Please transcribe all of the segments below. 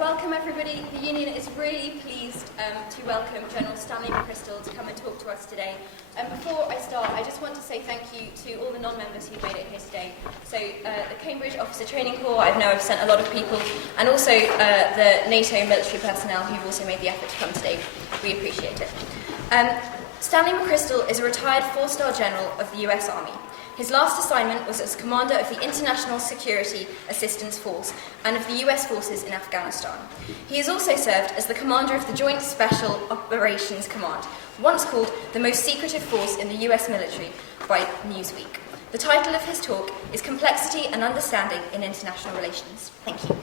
Welcome everybody. The Union is really pleased to welcome General Stanley McChrystal to come and talk to us today. Before I start, I just want to say thank you to all the non-members who made it here today. So the Cambridge Officer Training Corps, I've sent a lot of people, and also the NATO military personnel who've also made the effort to come today. We appreciate it. Stanley McChrystal is a retired 4-star general of the US Army. His last assignment was as commander of the International Security Assistance Force and of the US forces in Afghanistan. He has also served as the commander of the Joint Special Operations Command, once called the most secretive force in the US military by Newsweek. The title of his talk is Complexity and Understanding in International Relations. Thank you.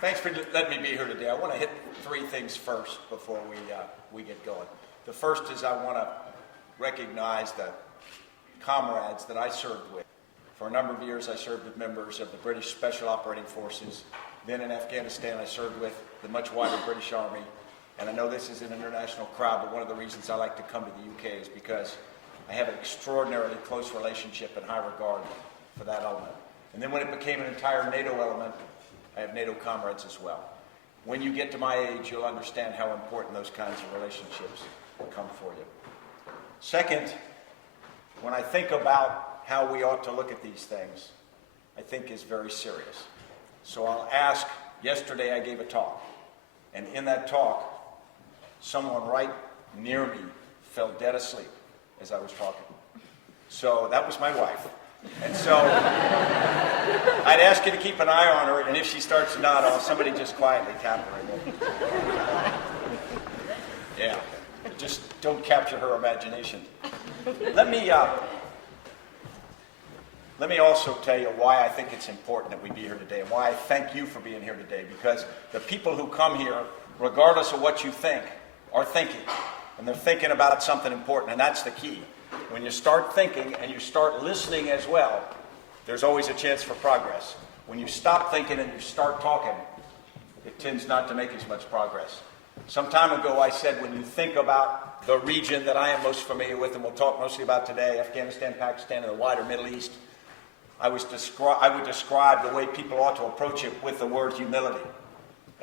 Thanks for letting me be here today. I want to hit 3 things first before we get going. The first is I want to recognize the comrades that I served with. For a number of years I served with members of the British Special Operating Forces. Then in Afghanistan I served with the much wider British Army. And I know this is an international crowd, but one of the reasons I like to come to the UK is because I have an extraordinarily close relationship and high regard for that element. And then when it became an entire NATO element, I have NATO comrades as well. When you get to my age, you'll understand how important those kinds of relationships become for you. Second, when I think about how we ought to look at these things, I think is very serious. So I'll ask, yesterday I gave a talk, and in that talk, someone right near me fell dead asleep as I was talking. So that was my wife. And so I'd ask you to keep an eye on her, and if she starts to nod off, somebody just quietly tap her. Yeah, just don't capture her imagination. Let me also tell you why I think it's important that we be here today, and why I thank you for being here today, because the people who come here, regardless of what you think, are thinking, and they're thinking about something important, and that's the key. When you start thinking and you start listening as well, there's always a chance for progress. When you stop thinking and you start talking, it tends not to make as much progress. Some time ago I said when you think about the region that I am most familiar with, and we'll talk mostly about today, Afghanistan, Pakistan, and the wider Middle East, I would describe the way people ought to approach it with the word humility.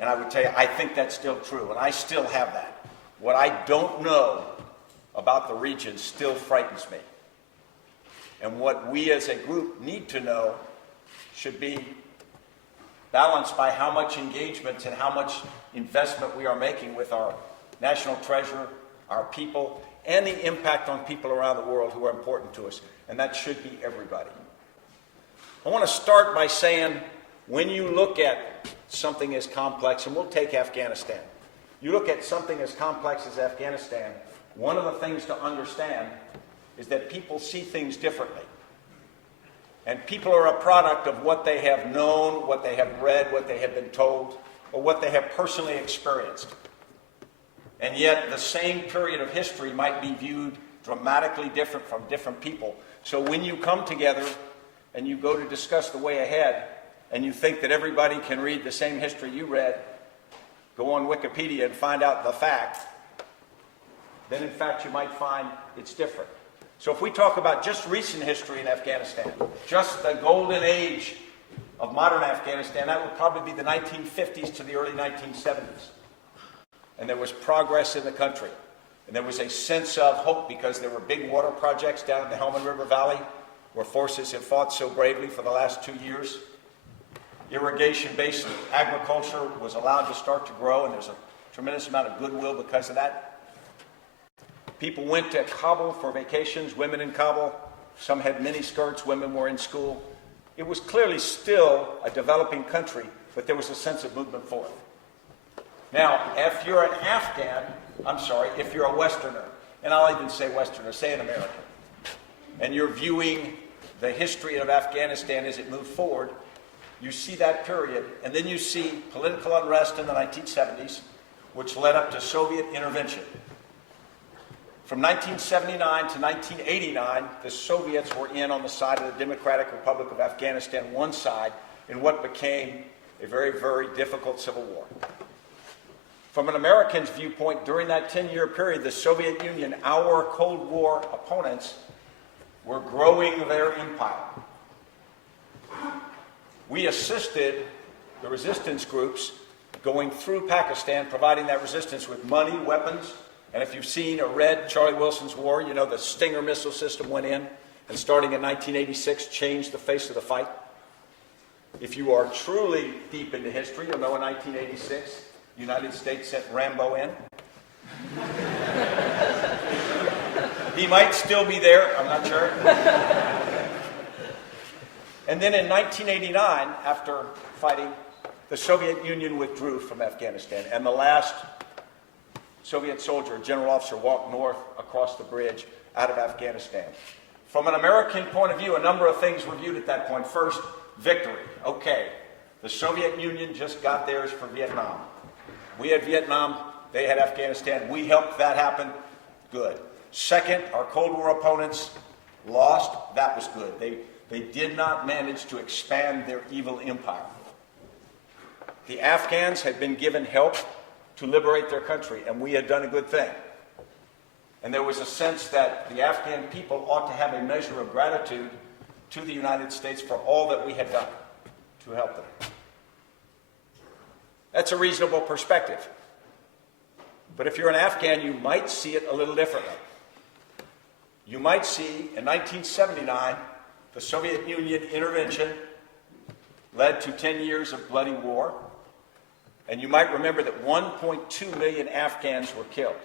And I would tell you, I think that's still true, and I still have that. What I don't know about the region still frightens me. And what we as a group need to know should be balanced by how much engagement and how much investment we are making with our national treasure, our people, and the impact on people around the world who are important to us. And that should be everybody. I want to start by saying, when you look at something as complex, and we'll take Afghanistan, you look at something as complex as Afghanistan, one of the things to understand is that people see things differently. And people are a product of what they have known, what they have read, what they have been told, or what they have personally experienced. And yet the same period of history might be viewed dramatically different from different people. So when you come together and you go to discuss the way ahead, and you think that everybody can read the same history you read, go on Wikipedia and find out the fact, then in fact you might find it's different. So if we talk about just recent history in Afghanistan, just the golden age of modern Afghanistan, that would probably be the 1950s to the early 1970s. And there was progress in the country. And there was a sense of hope because there were big water projects down in the Helmand River Valley where forces have fought so bravely for the last 2 years. Irrigation-based agriculture was allowed to start to grow, and there's a tremendous amount of goodwill because of that. People went to Kabul for vacations, women in Kabul. Some had mini skirts, women were in school. It was clearly still a developing country, but there was a sense of movement forward. Now, if you're an Afghan, if you're a Westerner, and I'll even say Westerner, say an American, and you're viewing the history of Afghanistan as it moved forward, you see that period, and then you see political unrest in the 1970s, which led up to Soviet intervention. From 1979 to 1989, the Soviets were in on the side of the Democratic Republic of Afghanistan, one side, in what became a very, very difficult civil war. From an American's viewpoint, during that 10-year period, the Soviet Union, our Cold War opponents, were growing their empire. We assisted the resistance groups going through Pakistan, providing that resistance with money, weapons, and if you've seen or read Charlie Wilson's War, you know the Stinger missile system went in, and starting in 1986, changed the face of the fight. If you are truly deep into history, you'll know in 1986, the United States sent Rambo in. He might still be there, I'm not sure. And then in 1989, after fighting, the Soviet Union withdrew from Afghanistan, and the last Soviet soldier, general officer, walked north across the bridge out of Afghanistan. From an American point of view, a number of things were viewed at that point. First, victory. Okay, the Soviet Union just got theirs for Vietnam. We had Vietnam, they had Afghanistan. We helped that happen. Good. Second, our Cold War opponents lost. That was good. They did not manage to expand their evil empire. The Afghans had been given help to liberate their country, and we had done a good thing. And there was a sense that the Afghan people ought to have a measure of gratitude to the United States for all that we had done to help them. That's a reasonable perspective. But if you're an Afghan, you might see it a little differently. You might see, in 1979, the Soviet Union intervention led to 10 years of bloody war. And you might remember that 1.2 million Afghans were killed.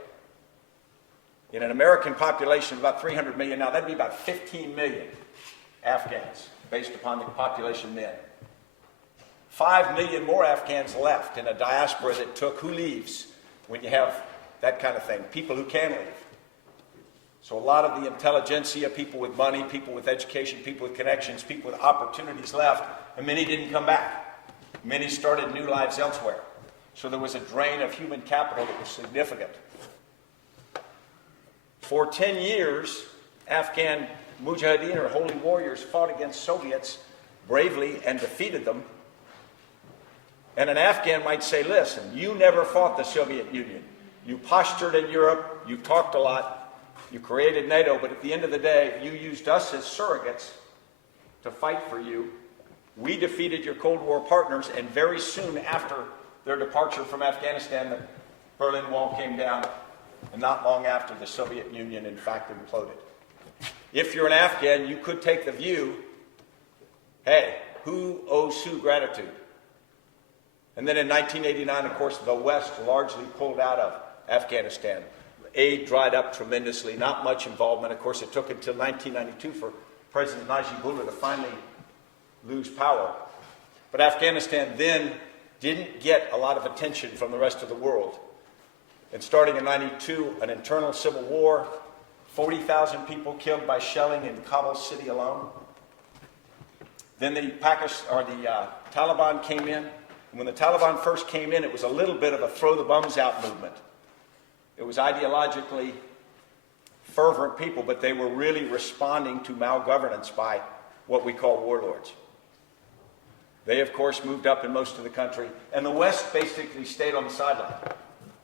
In an American population of about 300 million now, that'd be about 15 million Afghans, based upon the population then. 5 million more Afghans left in a diaspora that took who leaves when you have that kind of thing, people who can leave. So a lot of the intelligentsia, people with money, people with education, people with connections, people with opportunities left, and many didn't come back. Many started new lives elsewhere. So there was a drain of human capital that was significant. For 10 years, Afghan mujahideen, or holy warriors, fought against Soviets bravely and defeated them. And an Afghan might say, listen, you never fought the Soviet Union. You postured in Europe, you talked a lot, you created NATO, but at the end of the day, you used us as surrogates to fight for you. We defeated your Cold War partners, and very soon after their departure from Afghanistan, the Berlin Wall came down, and not long after, the Soviet Union, in fact, imploded. If you're an Afghan, you could take the view, hey, who owes who gratitude? And then in 1989, of course, the West largely pulled out of Afghanistan. Aid dried up tremendously, not much involvement. Of course, it took until 1992 for President Najibullah to finally lose power. But Afghanistan then didn't get a lot of attention from the rest of the world. And starting in 92, an internal civil war, 40,000 people killed by shelling in Kabul city alone. Then the Taliban came in. And when the Taliban first came in, it was a little bit of a throw the bums out movement. It was ideologically fervent people, but they were really responding to malgovernance by what we call warlords. They, of course, moved up in most of the country, and the West basically stayed on the sideline.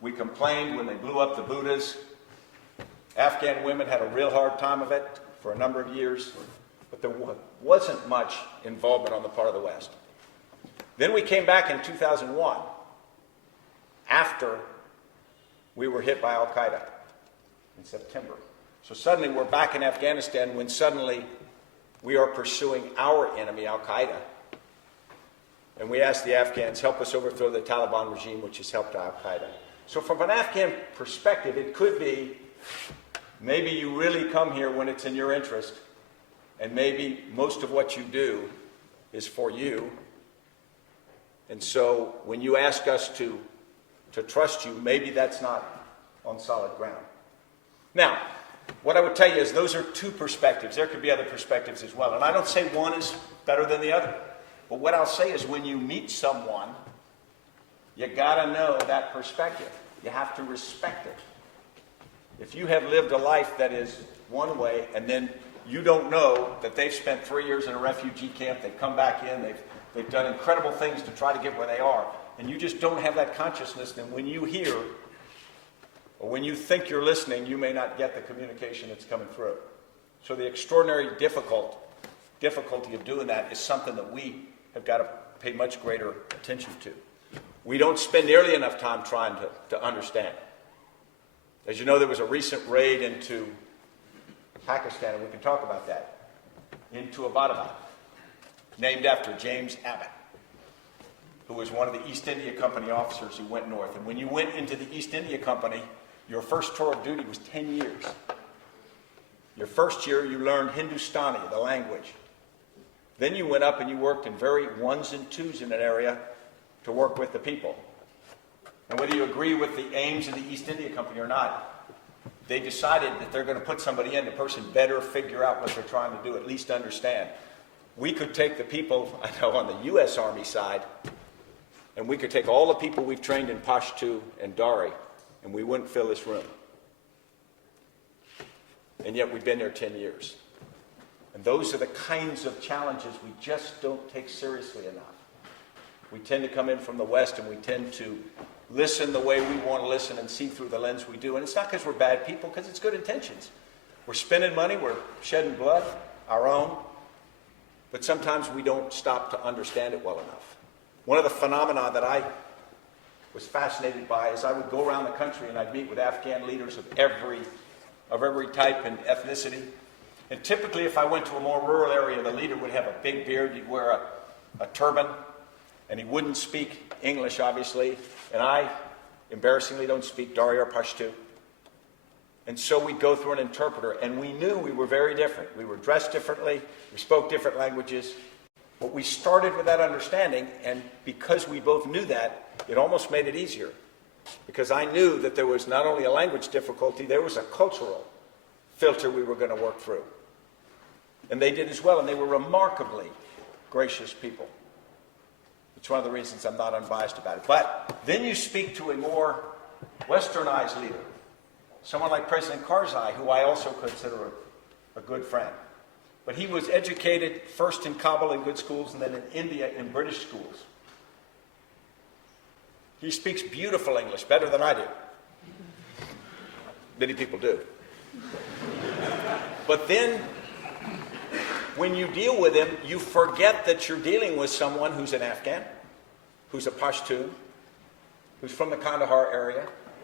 We complained when they blew up the Buddhas. Afghan women had a real hard time of it for a number of years, but there wasn't much involvement on the part of the West. Then we came back in 2001, after we were hit by Al-Qaeda in September. So suddenly we're back in Afghanistan when suddenly we are pursuing our enemy, Al-Qaeda. And we asked the Afghans, help us overthrow the Taliban regime, which has helped Al-Qaeda. So from an Afghan perspective, it could be, maybe you really come here when it's in your interest, and maybe most of what you do is for you. And so when you ask us to trust you, maybe that's not on solid ground. Now, what I would tell you is those are two perspectives. There could be other perspectives as well. And I don't say one is better than the other. But what I'll say is when you meet someone, you got to know that perspective. You have to respect it. If you have lived a life that is one way, and then you don't know that they've spent 3 years in a refugee camp, they've come back in, they've done incredible things to try to get where they are, and you just don't have that consciousness, then when you hear or when you think you're listening, you may not get the communication that's coming through. So the extraordinary difficulty of doing that is something that we have got to pay much greater attention to. We don't spend nearly enough time trying to understand. As you know, there was a recent raid into Pakistan, and we can talk about that, into Abbottabad, named after James Abbott, who was one of the East India Company officers who went north. And when you went into the East India Company, your first tour of duty was 10 years. Your first year, you learned Hindustani, the language. Then you went up and you worked in very ones and twos in an area to work with the people. And whether you agree with the aims of the East India Company or not, they decided that they're going to put somebody in, the person better figure out what they're trying to do, at least understand. We could take the people, I know, on the U.S. Army side, and we could take all the people we've trained in Pashto and Dari, and we wouldn't fill this room. And yet we've been there 10 years. And those are the kinds of challenges we just don't take seriously enough. We tend to come in from the West and we tend to listen the way we want to listen and see through the lens we do. And it's not because we're bad people, because it's good intentions. We're spending money, we're shedding blood, our own, but sometimes we don't stop to understand it well enough. One of the phenomena that I was fascinated by is I would go around the country and I'd meet with Afghan leaders of every type and ethnicity. And typically, if I went to a more rural area, the leader would have a big beard, he'd wear a turban, and he wouldn't speak English, obviously. And I, embarrassingly, don't speak Dari or Pashto. And so we'd go through an interpreter, and we knew we were very different. We were dressed differently, we spoke different languages. But we started with that understanding, and because we both knew that, it almost made it easier. Because I knew that there was not only a language difficulty, there was a cultural filter we were going to work through. And they did as well, and they were remarkably gracious people. It's one of the reasons I'm not unbiased about it. But then you speak to a more westernized leader, someone like President Karzai, who I also consider a good friend. But he was educated first in Kabul in good schools and then in India in British schools. He speaks beautiful English, better than I do. Many people do. But then, when you deal with him, you forget that you're dealing with someone who's an Afghan, who's a Pashtun, who's from the Kandahar area,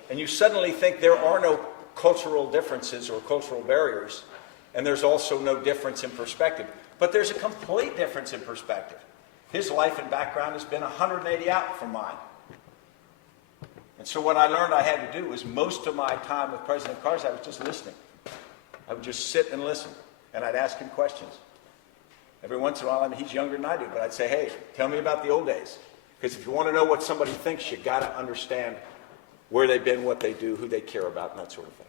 and you suddenly think there are no cultural differences or cultural barriers, and there's also no difference in perspective. But there's a complete difference in perspective. His life and background has been 180 out from mine. And so what I learned I had to do was most of my time with President Karzai, I was just listening. I would just sit and listen, and I'd ask him questions. Every once in a while, I mean, he's younger than I do, but I'd say, hey, tell me about the old days. Because if you want to know what somebody thinks, you got to understand where they've been, what they do, who they care about, and that sort of thing.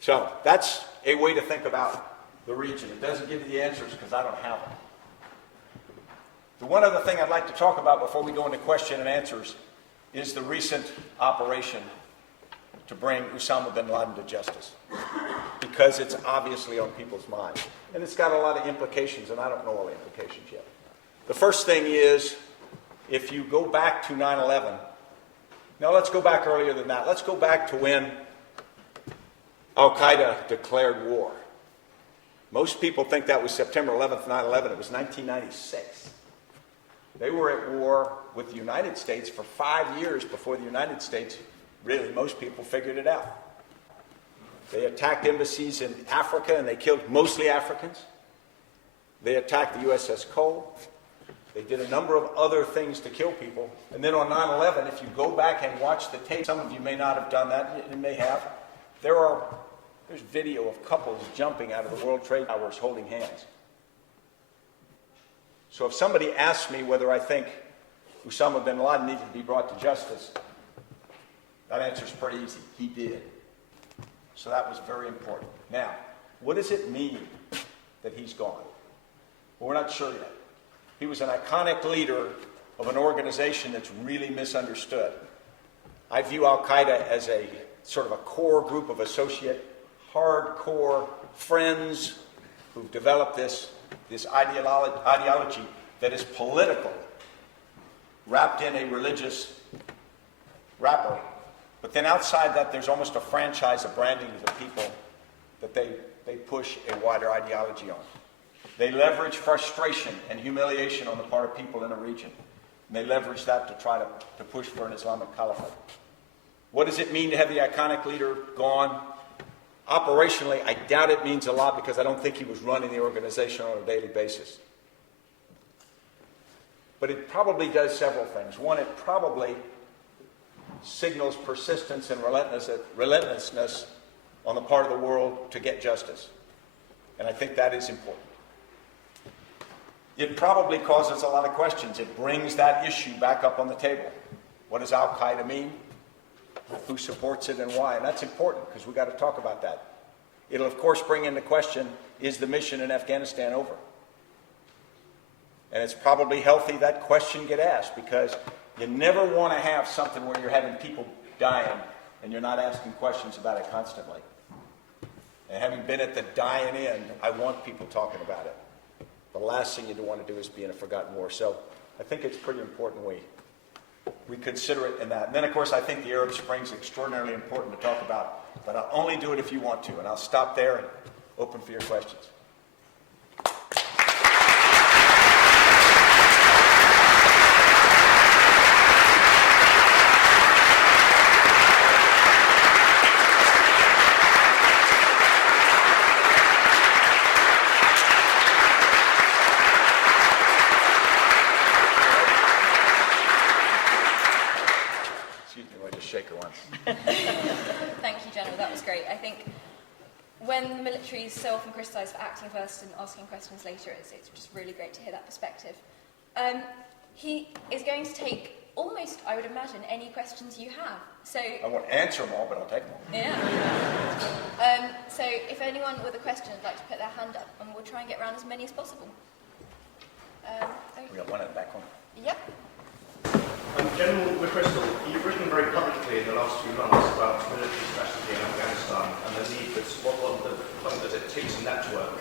So that's a way to think about the region. It doesn't give you the answers because I don't have them. The one other thing I'd like to talk about before we go into question and answers is the recent operation to bring Osama bin Laden to justice, because it's obviously on people's minds. And it's got a lot of implications, and I don't know all the implications yet. The first thing is, if you go back to 9/11, now let's go back earlier than that. Let's go back to when Al-Qaeda declared war. Most people think that was September 11th, 9/11. It was 1996. They were at war with the United States for 5 years before the United States, really, most people figured it out. They attacked embassies in Africa, and they killed mostly Africans. They attacked the USS Cole. They did a number of other things to kill people. And then on 9/11, if you go back and watch the tape, some of you may not have done that, you may have, there's video of couples jumping out of the World Trade Towers holding hands. So if somebody asks me whether I think Osama bin Laden needed to be brought to justice, that answer's pretty easy. He did. So that was very important. Now, what does it mean that he's gone? Well, we're not sure yet. He was an iconic leader of an organization that's really misunderstood. I view Al-Qaeda as a sort of a core group of associate, hardcore friends who've developed this ideology that is political wrapped in a religious wrapper. But then outside that, there's almost a franchise of branding to the people that they push a wider ideology on. They leverage frustration and humiliation on the part of people in a region. And they leverage that to try to push for an Islamic caliphate. What does it mean to have the iconic leader gone? Operationally, I doubt it means a lot because I don't think he was running the organization on a daily basis. But it probably does several things. One, it probably signals persistence and relentlessness on the part of the world to get justice. And I think that is important. It probably causes a lot of questions. It brings that issue back up on the table. What does Al-Qaeda mean? Who supports it and why? And that's important because we've got to talk about that. It'll, of course, bring into question, is the mission in Afghanistan over? And it's probably healthy that question get asked because you never want to have something where you're having people dying and you're not asking questions about it constantly. And having been at the dying end, I want people talking about it. The last thing you want to do is be in a forgotten war. So I think it's pretty important we consider it in that. And then, of course, I think the Arab Spring is extraordinarily important to talk about. But I'll only do it if you want to. And I'll stop there and open for your questions. Thank you, General. That was great. I think when the military is so often criticised for acting first and asking questions later, it's just really great to hear that perspective. He is going to take almost, I would imagine, any questions you have. So I won't answer them all, but I'll take them. Yeah. So if anyone with a question would like to put their hand up, and we'll try and get around as many as possible. We got one in the back corner. Yep. General McChrystal, you've written very publicly in the last few months about military strategy in Afghanistan and the need the point that it takes a network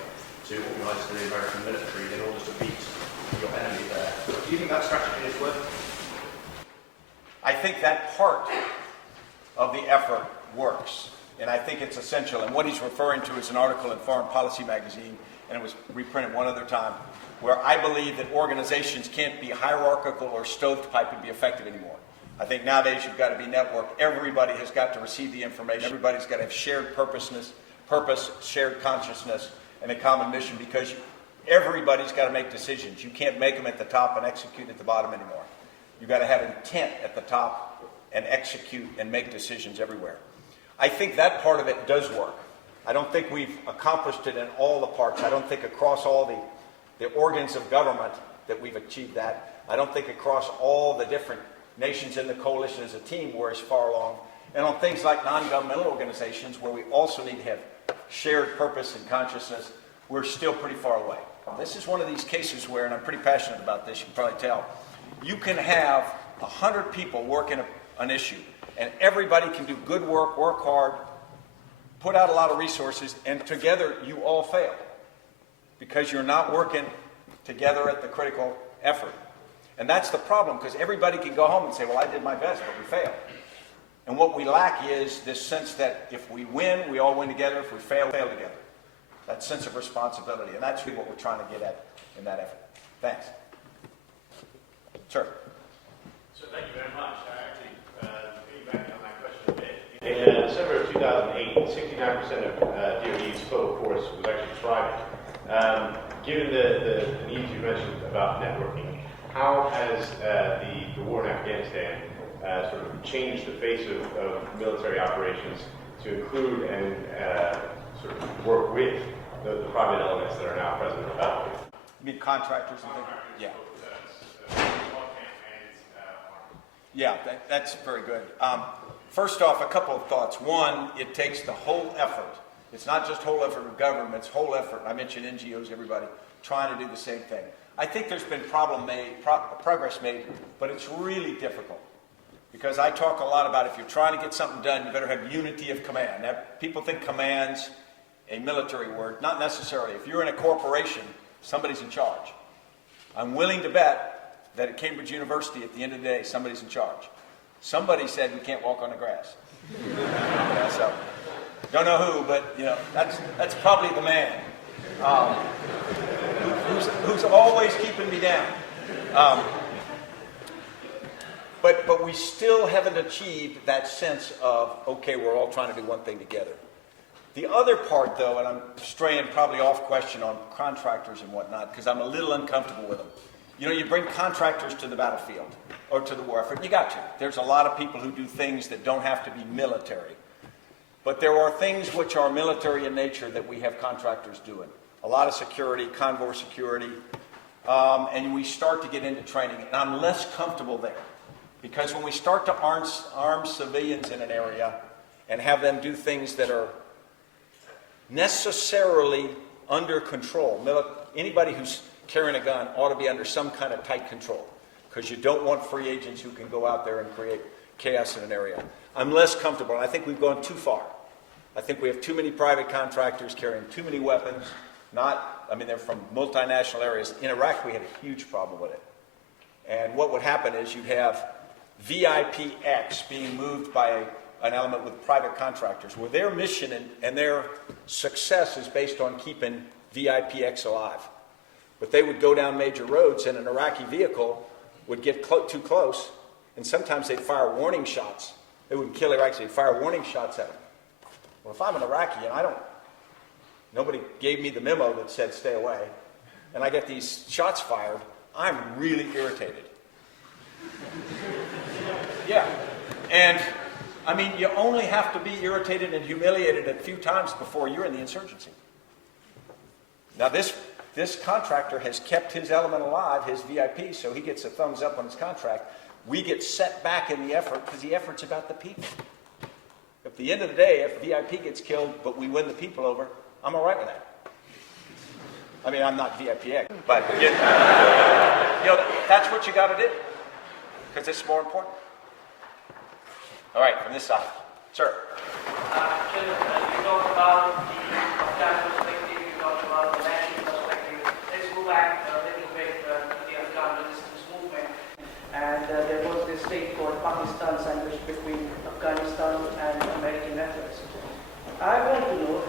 to organise the American military in order to beat your enemy there. Do you think that strategy is working? I think that part of the effort works, and I think it's essential. And what he's referring to is an article in Foreign Policy magazine, and it was reprinted one other time, where I believe that organizations can't be hierarchical or stovepipe and be effective anymore. I think nowadays you've got to be networked. Everybody has got to receive the information. Everybody's got to have shared purpose, shared consciousness, and a common mission because everybody's got to make decisions. You can't make them at the top and execute at the bottom anymore. You've got to have intent at the top and execute and make decisions everywhere. I think that part of it does work. I don't think we've accomplished it in all the parts. I don't think across all the organs of government that we've achieved that. I don't think across all the different nations in the coalition as a team we're as far along. And on things like non-governmental organizations where we also need to have shared purpose and consciousness, we're still pretty far away. This is one of these cases where, and I'm pretty passionate about this, you can probably tell, you can have 100 people working an issue, and everybody can do good work, work hard, put out a lot of resources, and together you all fail. Because you're not working together at the critical effort. And that's the problem, because everybody can go home and say, well, I did my best, but we failed. And what we lack is this sense that if we win, we all win together. If we fail, we fail together. That sense of responsibility. And that's really what we're trying to get at in that effort. Thanks. Sir. So thank you very much. Piggybacking on that question a bit. In December of 2008, 69% of DoD's total force was actually private. Given the needs you mentioned about networking, how has the war in Afghanistan sort of changed the face of military operations to include and sort of work with the private elements that are now present in the battlefield? You mean contractors and things? Yeah. Yeah, that's very good. First off, a couple of thoughts. One, it takes the whole effort. It's not just whole effort of government, it's whole effort. I mentioned NGOs, everybody, trying to do the same thing. I think there's been progress made, but it's really difficult. Because I talk a lot about if you're trying to get something done, you better have unity of command. Now, people think command's a military word. Not necessarily. If you're in a corporation, somebody's in charge. I'm willing to bet that at Cambridge University, at the end of the day, somebody's in charge. Somebody said we can't walk on the grass. Yeah, so, don't know who, but that's probably the man who's always keeping me down. But we still haven't achieved that sense of, okay, we're all trying to do one thing together. The other part, though, and I'm straying probably off question on contractors and whatnot, because I'm a little uncomfortable with them. You bring contractors to the battlefield or to the war effort. You got to. There's a lot of people who do things that don't have to be military. But there are things which are military in nature that we have contractors doing. A lot of security, convoy security, and we start to get into training. And I'm less comfortable there. Because when we start to arm civilians in an area and have them do things that are necessarily under control, anybody who's carrying a gun ought to be under some kind of tight control, because you don't want free agents who can go out there and create chaos in an area. I'm less comfortable, and I think we've gone too far. I think we have too many private contractors carrying too many weapons. They're from multinational areas. In Iraq, we had a huge problem with it. And what would happen is you'd have VIPX being moved by an element with private contractors, where their mission and their success is based on keeping VIPX alive. But they would go down major roads, and an Iraqi vehicle would get too close, and sometimes they'd fire warning shots. They wouldn't kill Iraqis, they'd fire warning shots at them. Well, if I'm an Iraqi and nobody gave me the memo that said stay away, and I get these shots fired, I'm really irritated. Yeah. And, you only have to be irritated and humiliated a few times before you're in the insurgency. Now, this contractor has kept his element alive, his VIP, so he gets a thumbs up on his contract. We get set back in the effort because the effort's about the people. At the end of the day, if VIP gets killed, but we win the people over, I'm all right with that. I'm not VIPX, but that's what you got to do, because it's more important. All right, from this side. Sir. You talked about the Afghan perspective, you talked about the national perspective. Let's go back a little bit to the Afghan resistance movement. And there was this state called Pakistan sandwich between Afghanistan and American efforts. I want to know,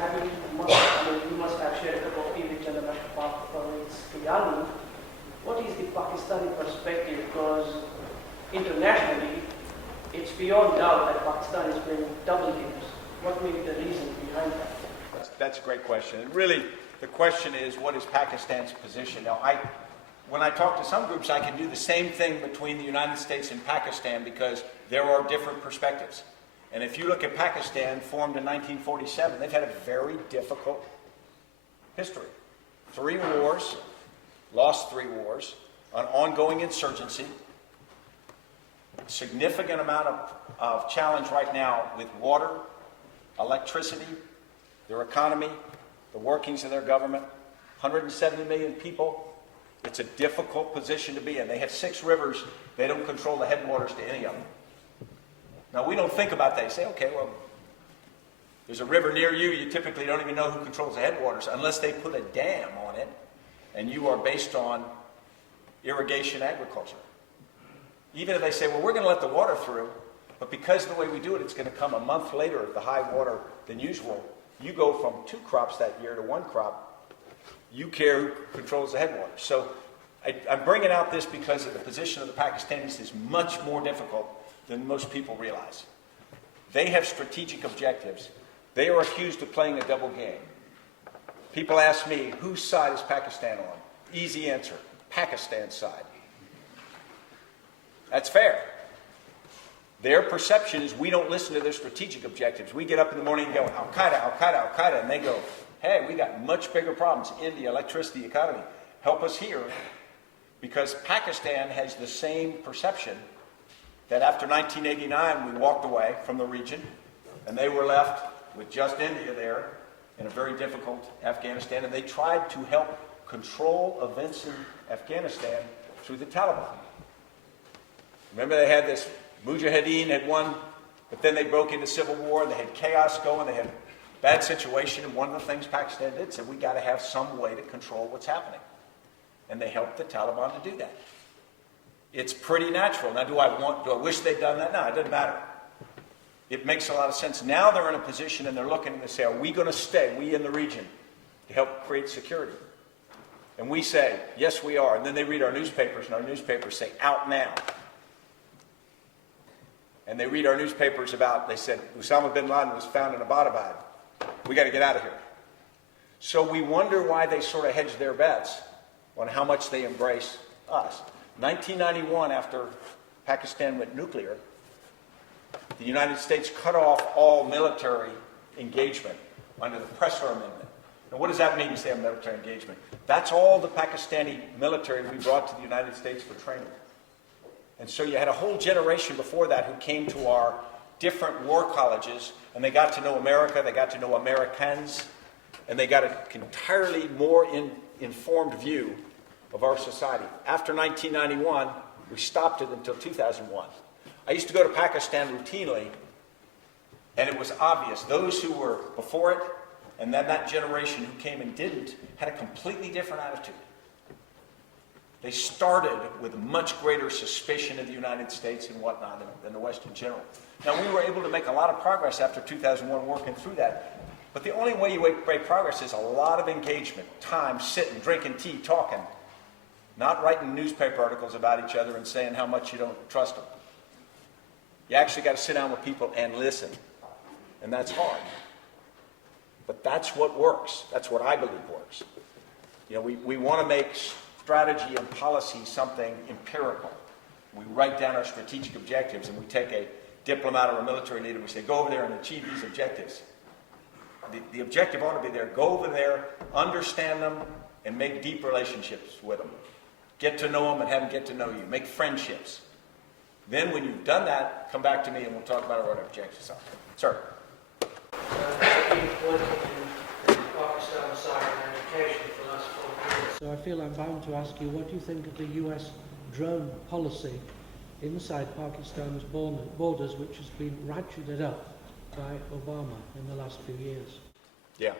you must have shared a copy with General the army. What is the Pakistani perspective? Because internationally, it's beyond doubt that Pakistan is playing double games. What may be the reason behind that? That's a great question. And really, the question is, what is Pakistan's position? Now, when I talk to some groups, I can do the same thing between the United States and Pakistan, because there are different perspectives. And if you look at Pakistan, formed in 1947, they've had a very difficult history. 3 wars, lost 3 wars, an ongoing insurgency, significant amount of challenge right now with water, electricity, their economy, the workings of their government, 170 million people. It's a difficult position to be in. They have 6 rivers. They don't control the headwaters to any of them. Now, we don't think about that. You say, okay, well, there's a river near you. You typically don't even know who controls the headwaters unless they put a dam on it, and you are based on irrigation agriculture. Even if they say, well, we're going to let the water through, but because of the way we do it, it's going to come a month later at the high water than usual. You go from 2 crops that year to 1 crop. You care who controls the headwaters. So I'm bringing out this because of the position of the Pakistanis is much more difficult than most people realize. They have strategic objectives. They are accused of playing a double game. People ask me, whose side is Pakistan on? Easy answer, Pakistan's side. That's fair. Their perception is we don't listen to their strategic objectives. We get up in the morning and go, Al-Qaeda, Al-Qaeda, Al-Qaeda, and they go, hey, we got much bigger problems. India, electricity, economy. Help us here. Because Pakistan has the same perception that after 1989 we walked away from the region and they were left with just India there in a very difficult Afghanistan, and they tried to help control events in Afghanistan through the Taliban. Remember, they had this Mujahideen had won, but then they broke into civil war, they had chaos going, they had a bad situation, and one of the things Pakistan did said, we got to have some way to control what's happening. And they helped the Taliban to do that. it's pretty natural. Now, do I wish they'd done that? No, it doesn't matter. It makes a lot of sense. Now they're in a position and they're looking and they say, are we going to stay, we in the region, to help create security? And we say, yes, we are. And then they read our newspapers, and our newspapers say, out now. And they read our newspapers about, they said, Osama bin Laden was found in Abbottabad. We got to get out of here. So we wonder why they sort of hedge their bets on how much they embrace us. 1991, after Pakistan went nuclear, the United States cut off all military engagement under the Pressure Amendment. Now, what does that mean to say a military engagement? That's all the Pakistani military we brought to the United States for training. And so you had a whole generation before that who came to our different war colleges, and they got to know America, they got to know Americans, and they got an entirely more informed view of our society. After 1991, we stopped it until 2001. I used to go to Pakistan routinely, and it was obvious. Those who were before it, and then that generation who came and didn't, had a completely different attitude. They started with much greater suspicion of the United States and whatnot than the West in general. Now, we were able to make a lot of progress after 2001 working through that. But the only way you make progress is a lot of engagement, time, sitting, drinking tea, talking, not writing newspaper articles about each other and saying how much you don't trust them. You actually got to sit down with people and listen. And that's hard. But that's what works. That's what I believe works. You know, we want to make strategy and policy something empirical. We write down our strategic objectives, and we take a diplomat or a military leader and we say, go over there and achieve these objectives. The objective ought to be there. Go over there, understand them, and make deep relationships with them. Get to know them and have them get to know you. Make friendships. Then when you've done that, come back to me and we'll talk about what our objectives are. Sir. I've been working in Pakistan aside in education for the last 4 years. So I feel I'm bound to ask you, what do you think of the US drone policy inside Pakistan's borders, which has been ratcheted up by Obama in the last few years? Yeah.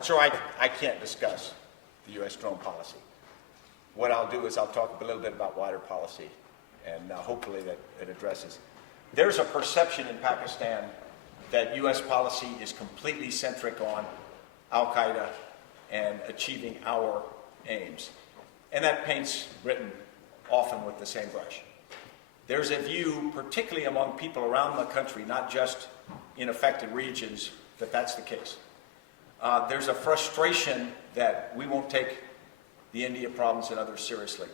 So I can't discuss the U.S. drone policy. What I'll do is I'll talk a little bit about wider policy, and hopefully that it addresses. There's a perception in Pakistan that U.S. policy is completely centric on al-Qaeda and achieving our aims. And that paints Britain often with the same brush. There's a view, particularly among people around the country, not just in affected regions, that that's the case. There's a frustration that we won't take the India problems and others seriously.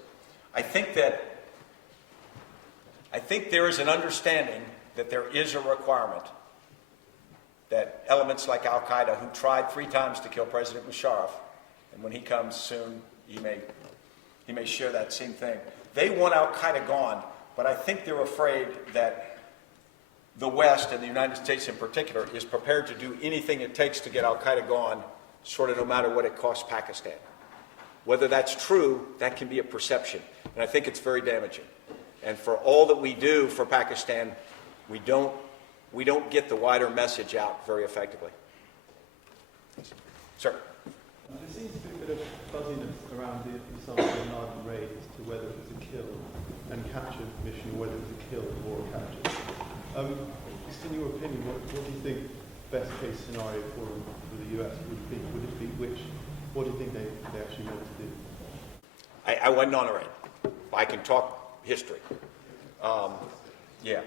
I think there is an understanding that there is a requirement that elements like al-Qaeda, who tried 3 times to kill President Musharraf, and when he comes soon, he may share that same thing. They want al-Qaeda gone, but I think they're afraid that the West, and the United States in particular, is prepared to do anything it takes to get al-Qaeda gone, sort of no matter what it costs Pakistan. Whether that's true, that can be a perception, and I think it's very damaging. And for all that we do for Pakistan, we don't get the wider message out very effectively. Sir. There seems to be a bit of fuzziness around the Osama bin Laden raid as to whether it was a kill and capture mission or whether it was a kill or a capture. Just in your opinion, what do you think best case scenario for the US would be? Would it be which? What do you think they actually meant to do? I wasn't on a raid. I can talk history. Yeah.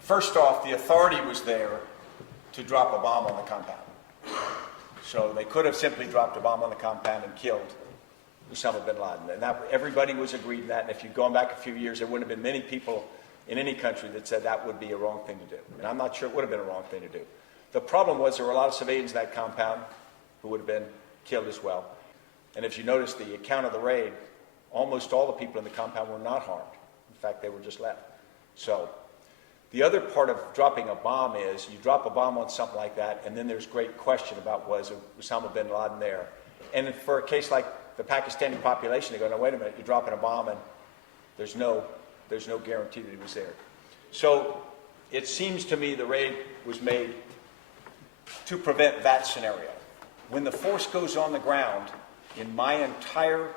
First off, the authority was there to drop a bomb on the compound. So they could have simply dropped a bomb on the compound and killed Osama bin Laden. And everybody was agreed to that. And if you'd gone back a few years, there wouldn't have been many people in any country that said that would be a wrong thing to do. And I'm not sure it would have been a wrong thing to do. The problem was there were a lot of civilians in that compound who would have been killed as well. And if you notice the account of the raid, almost all the people in the compound were not harmed. In fact, they were just left. So the other part of dropping a bomb is you drop a bomb on something like that, and then there's great question about was Osama bin Laden there. And for a case like the Pakistani population, they go, no, wait a minute, you're dropping a bomb and there's no guarantee that he was there. So it seems to me the raid was made to prevent that scenario. When the force goes on the ground, in my entire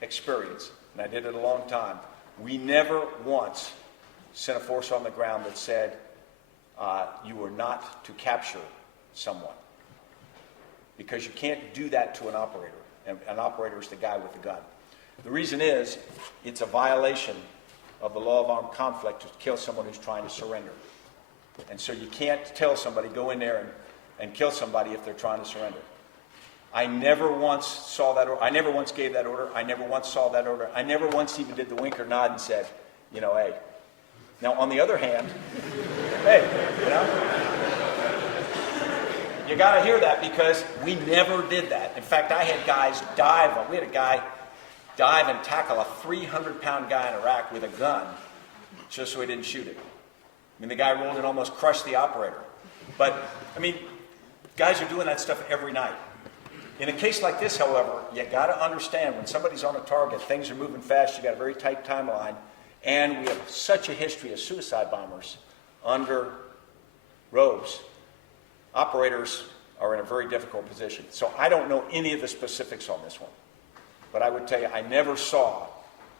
experience, and I did it a long time, we never once sent a force on the ground that said you were not to capture someone. Because you can't do that to an operator. And an operator is the guy with the gun. The reason is, it's a violation of the law of armed conflict to kill someone who's trying to surrender. And so you can't tell somebody, go in there and kill somebody if they're trying to surrender. I never once saw that order. I never once gave that order. I never once saw that order. I never once even did the wink or nod and said, hey. Now, on the other hand, hey, you got to hear that because we never did that. In fact, I had guys we had a guy dive and tackle a 300-pound guy in Iraq with a gun just so he didn't shoot him. I mean, the guy rolled and almost crushed the operator. But, guys are doing that stuff every night. In a case like this, however, you got to understand when somebody's on a target, things are moving fast, you got a very tight timeline, and we have such a history of suicide bombers under robes. Operators are in a very difficult position. So I don't know any of the specifics on this one. But I would tell you, I never saw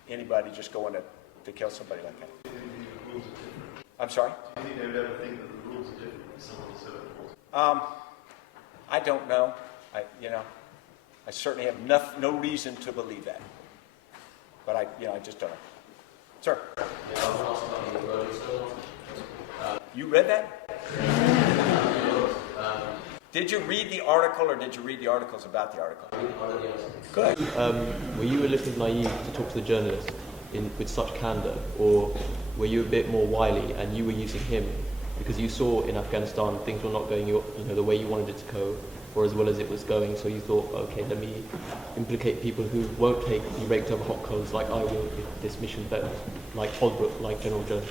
anybody just go in to kill somebody like that. Do you think the rules are different? I'm sorry? Do you think they would ever think that the rules are different if someone is so important? I don't know. I certainly have no reason to believe that. But I just don't know. Sir? You read that? Did you read the article, or did you read the articles about the article? Good. Were you a little naive to talk to the journalist with such candor, or were you a bit more wily and you were using him because you saw in Afghanistan things were not going the way you wanted it to go, or as well as it was going, so you thought, okay, let me implicate people who won't be raked over hot coals like I will if this mission fails, like Holbrook, like General Jones?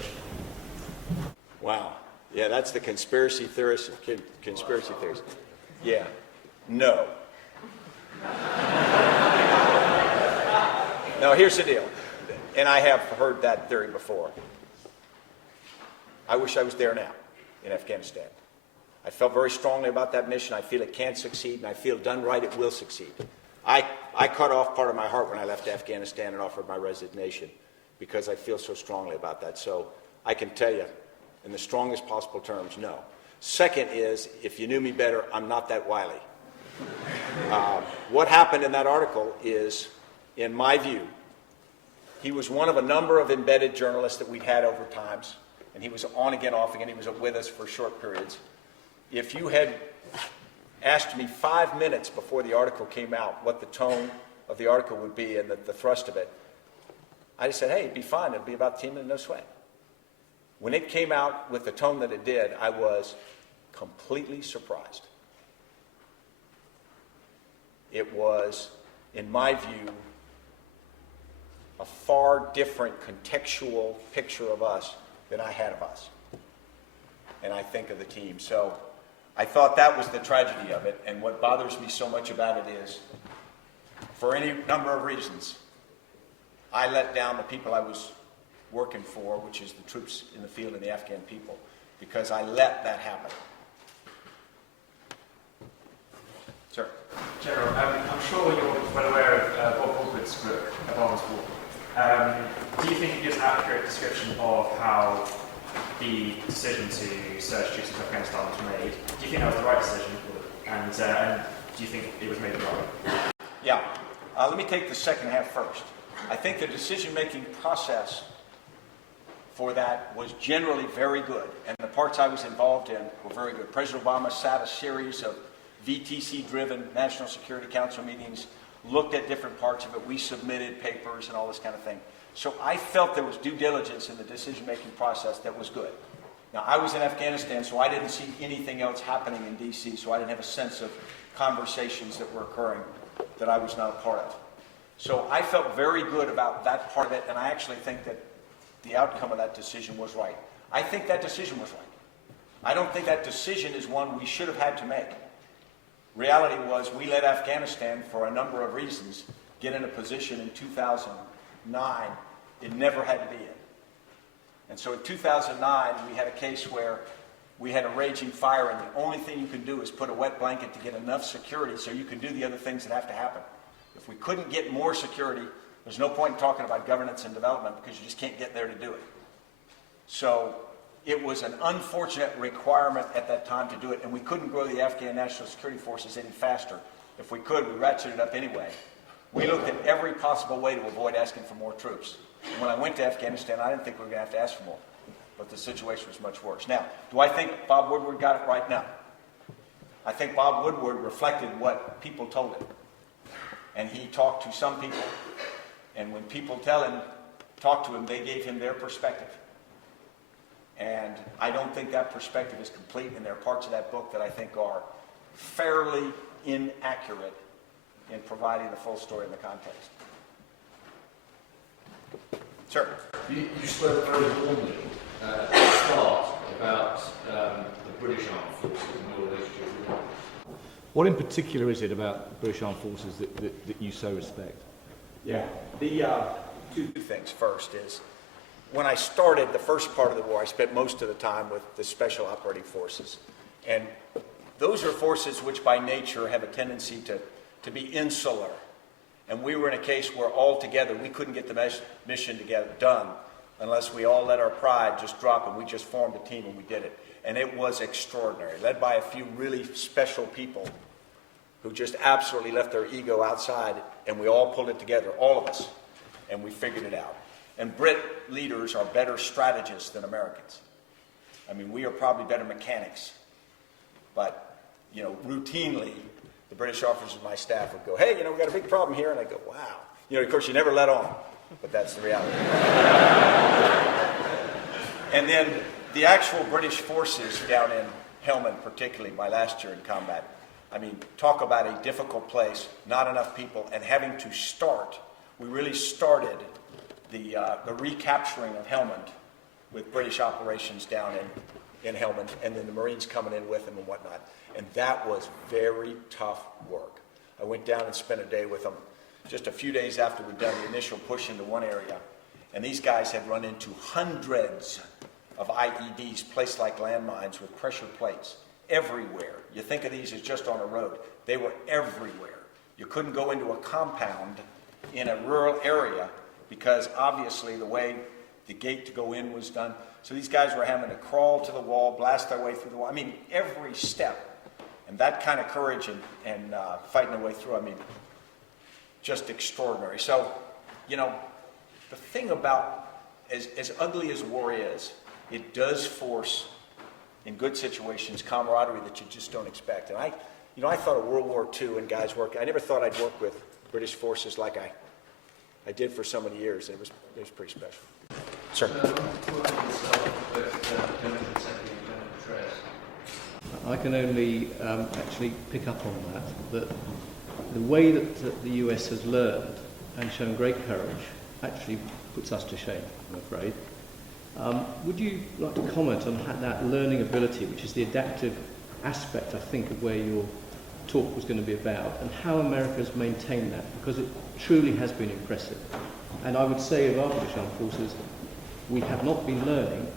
Wow. Yeah, that's the conspiracy theorist of conspiracy theories. Yeah. No. Now, here's the deal. And I have heard that theory before. I wish I was there now in Afghanistan. I felt very strongly about that mission. I feel it can succeed, and I feel done right, it will succeed. I cut off part of my heart when I left Afghanistan and offered my resignation because I feel so strongly about that. So I can tell you, in the strongest possible terms, no. Second is, if you knew me better, I'm not that wily. What happened in that article is, in my view, he was one of a number of embedded journalists that we'd had over times, and he was on again, off again. He was with us for short periods. If you had asked me 5 minutes before the article came out what the tone of the article would be and the thrust of it, I just said, hey, it'd be fine. It'd be about team and no sweat. When it came out with the tone that it did, I was completely surprised. It was, in my view, a far different contextual picture of us than I had of us. And I think of the team. So I thought that was the tragedy of it. And what bothers me so much about it is, for any number of reasons, I let down the people I was working for, which is the troops in the field and the Afghan people, because I let that happen. Sir? General, I'm sure you're well aware of Bob Woodward's book, A Bomb's War. Do you think it gives an accurate description of how the decision to search troops into Afghanistan was made? Do you think that was the right decision? And do you think it was made right? Yeah. Let me take the second half first. I think the decision-making process for that was generally very good, and the parts I was involved in were very good. President Obama sat a series of VTC-driven National Security Council meetings, looked at different parts of it. We submitted papers and all this kind of thing. So I felt there was due diligence in the decision-making process that was good. Now, I was in Afghanistan, so I didn't see anything else happening in D.C., so I didn't have a sense of conversations that were occurring that I was not a part of. So I felt very good about that part of it, and I actually think that the outcome of that decision was right. I think that decision was right. I don't think that decision is one we should have had to make. Reality was we let Afghanistan, for a number of reasons, get in a position in 2009 it never had to be in. And so in 2009, we had a case where we had a raging fire, and the only thing you can do is put a wet blanket to get enough security so you can do the other things that have to happen. If we couldn't get more security, There's no point in talking about governance and development because you just can't get there to do it. So it was an unfortunate requirement at that time to do it, and we couldn't grow the Afghan National Security Forces any faster. If we could, we ratcheted it up anyway. We looked at every possible way to avoid asking for more troops. And when I went to Afghanistan, I didn't think we were going to have to ask for more, but the situation was much worse. Now, do I think Bob Woodward got it right? No. I think Bob Woodward reflected what people told him. And he talked to some people, and when people talk to him, they gave him their perspective. And I don't think that perspective is complete, and there are parts of that book that I think are fairly inaccurate in providing the full story in the context. Sir? You spoke very warmly at the start about the British Armed Forces and your relationship with them. What in particular is it about the British Armed Forces that you so respect? Yeah. The two things. First is, when I started the first part of the war, I spent most of the time with the Special Operating Forces. And those are forces which by nature have a tendency to be insular. And we were in a case where all together we couldn't get the mission done unless we all let our pride just drop and we just formed a team and we did it. And it was extraordinary, led by a few really special people who just absolutely left their ego outside, and we all pulled it together, all of us, and we figured it out. And Brit leaders are better strategists than Americans. I mean, we are probably better mechanics. But, routinely, the British officers of my staff would go, hey, we've got a big problem here. And I go, wow. Of course, you never let on, but that's the reality. And then the actual British forces down in Helmand, particularly my last year in combat, I mean, talk about a difficult place, not enough people, and having to start. We really started the recapturing of Helmand with British operations down in Helmand, and then the Marines coming in with them and whatnot. And that was very tough work. I went down and spent a day with them just a few days after we'd done the initial push into one area. And these guys had run into hundreds of IEDs placed like landmines with pressure plates everywhere. You think of these as just on a road. They were everywhere. You couldn't go into a compound in a rural area because obviously the way the gate to go in was done. So these guys were having to crawl to the wall, blast their way through the wall. I mean, every step. And that kind of courage and fighting their way through, I mean, just extraordinary. So, the thing about, as ugly as war is, it does force, in good situations, camaraderie that you just don't expect. And I thought of World War II and guys working. I never thought I'd work with British forces like I did for so many years. It was pretty special. Sir. I can only actually pick up on that the way that the US has learned and shown great courage actually puts us to shame, I'm afraid. Would you like to comment on that learning ability, which is the adaptive aspect, I think, of where your talk was going to be about, and how America's maintained that? Because it truly has been impressive. And I would say of our British Armed Forces, we have not been learning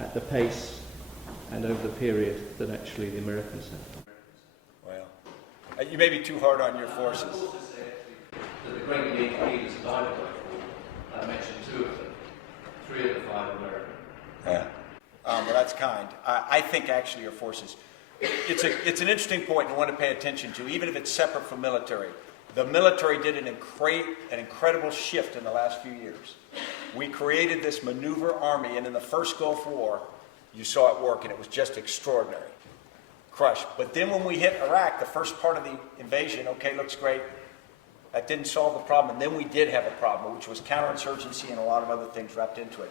at the pace and over the period that actually the Americans have. Well, you may be too hard on your forces. The great leaders that I work for, I mentioned 2 of them, 3 of the 5 American. Yeah. Well, that's kind. I think actually your forces, it's an interesting point and one to pay attention to, even if it's separate from military. The military did an incredible shift in the last few years. We created this maneuver army, and in the first Gulf War, you saw it work, and it was just extraordinary. Crushed. But then when we hit Iraq, the first part of the invasion, okay, looks great. That didn't solve the problem, and then we did have a problem, which was counterinsurgency and a lot of other things wrapped into it.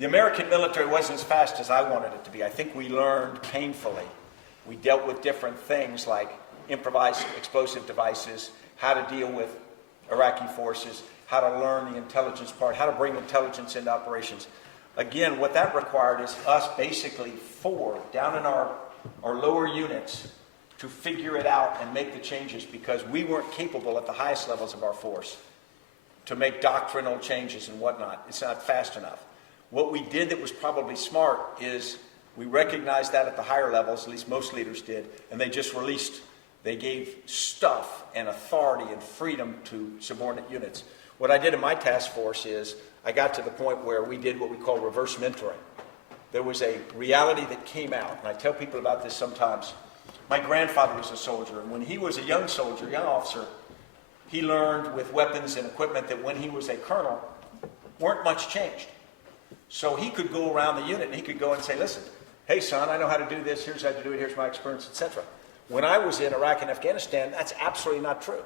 The American military wasn't as fast as I wanted it to be. I think we learned painfully. We dealt with different things like improvised explosive devices, how to deal with Iraqi forces, how to learn the intelligence part, how to bring intelligence into operations. Again, what that required is us basically down in our lower units to figure it out and make the changes because we weren't capable at the highest levels of our force to make doctrinal changes and whatnot. It's not fast enough. What we did that was probably smart is we recognized that at the higher levels, at least most leaders did, and they gave stuff and authority and freedom to subordinate units. What I did in my task force is I got to the point where we did what we call reverse mentoring. There was a reality that came out, and I tell people about this sometimes. My grandfather was a soldier, and when he was a young soldier, young officer, he learned with weapons and equipment that when he was a colonel, weren't much changed. So he could go around the unit and he could go and say, listen, hey son, I know how to do this, here's how to do it, here's my experience, etc. When I was in Iraq and Afghanistan, that's absolutely not true.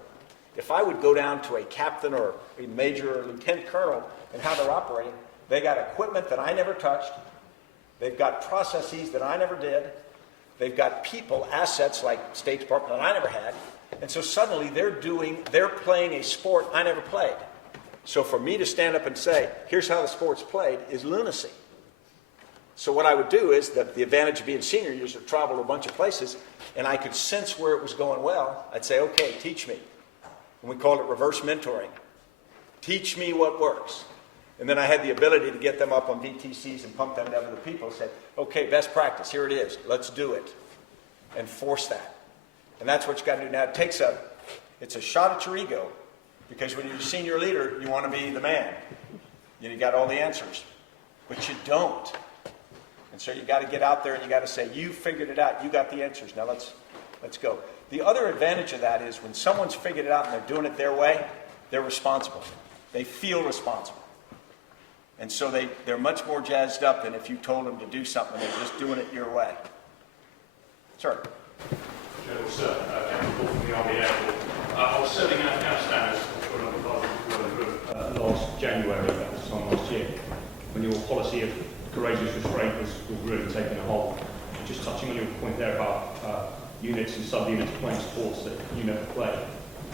If I would go down to a captain or a major or lieutenant colonel and how they're operating, they got equipment that I never touched, they've got processes that I never did, they've got people, assets like State Department that I never had, and so suddenly they're playing a sport I never played. So for me to stand up and say, here's how the sport's played, is lunacy. So what I would do is that the advantage of being senior years to travel to a bunch of places, and I could sense where it was going well, I'd say, okay, teach me. And we called it reverse mentoring. Teach me what works. And then I had the ability to get them up on VTCs and pump them to other people and say, okay, best practice, here it is, let's do it. And force that. And that's what you got to do now. It's a shot at your ego, because when you're a senior leader, you want to be the man. You got all the answers, but you don't. And so you got to get out there and you got to say, you figured it out, you got the answers. Now let's go. The other advantage of that is when someone's figured it out and they're doing it their way, they're responsible. They feel responsible. And so they're much more jazzed up than if you told them to do something and they're just doing it your way. Sir. General Sir, Captain Paul from the Army Airport. I was serving in Afghanistan as last January, that was time last year, when your policy of courageous restraint was really taking a hold. Just touching on your point there about units and sub-units playing sports that you never played.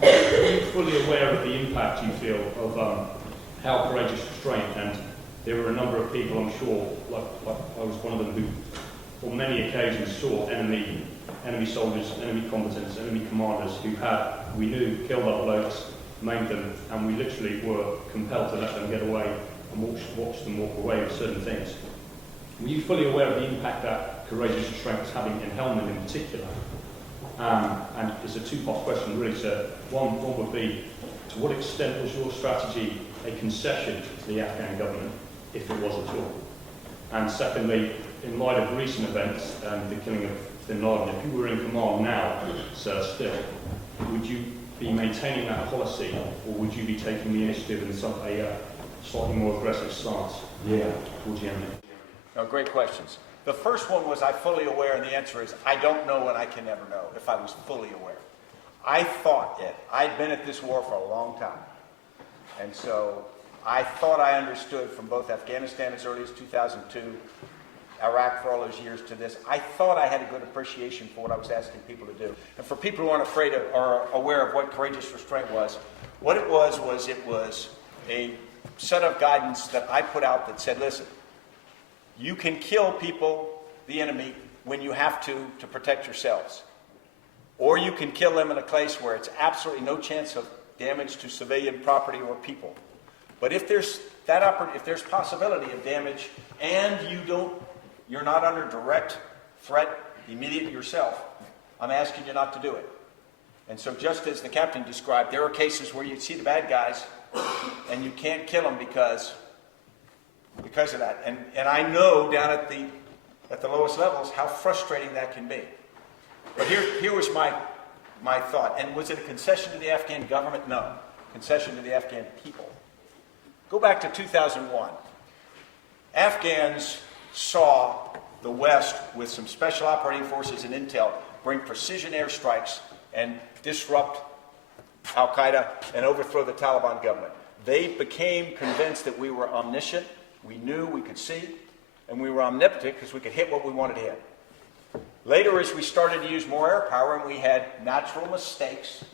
Are you fully aware of the impact you feel of how courageous restraint, and there were a number of people, I'm sure, like I was one of them, who on many occasions saw enemy soldiers, enemy combatants, enemy commanders who we knew, killed our blokes, maimed them, and we literally were compelled to let them get away and watch them walk away with certain things. Were you fully aware of the impact that courageous restraint was having in Helmand in particular? And it's a two-part question really, sir. One would be, to what extent was your strategy a concession to the Afghan government, if it was at all? And secondly, in light of recent events and the killing of bin Laden, if you were in command now, sir, still, would you be maintaining that policy, or would you be taking the initiative in a slightly more aggressive stance towards the enemy? No, great questions. The first one was, I fully aware, and the answer is, I don't know and I can never know if I was fully aware. I thought it. I'd been at this war for a long time. And so I thought I understood from both Afghanistan as early as 2002, Iraq for all those years to this. I thought I had a good appreciation for what I was asking people to do. And for people who aren't afraid of, or aware of what courageous restraint was, what it was a set of guidance that I put out that said, listen, you can kill people, the enemy, when you have to protect yourselves. Or you can kill them in a place where it's absolutely no chance of damage to civilian property or people. But if there's possibility of damage and you're not under direct threat immediate yourself, I'm asking you not to do it. And so just as the captain described, there are cases where you see the bad guys and you can't kill them because of that. And I know down at the lowest levels how frustrating that can be. But here was my thought. And was it a concession to the Afghan government? No. Concession to the Afghan people. Go back to 2001. Afghans saw the West with some special operating forces and intel bring precision airstrikes and disrupt Al-Qaeda and overthrow the Taliban government. They became convinced that we were omniscient, we knew, we could see, and we were omnipotent because we could hit what we wanted to hit. Later, as we started to use more air power and we had natural mistakes,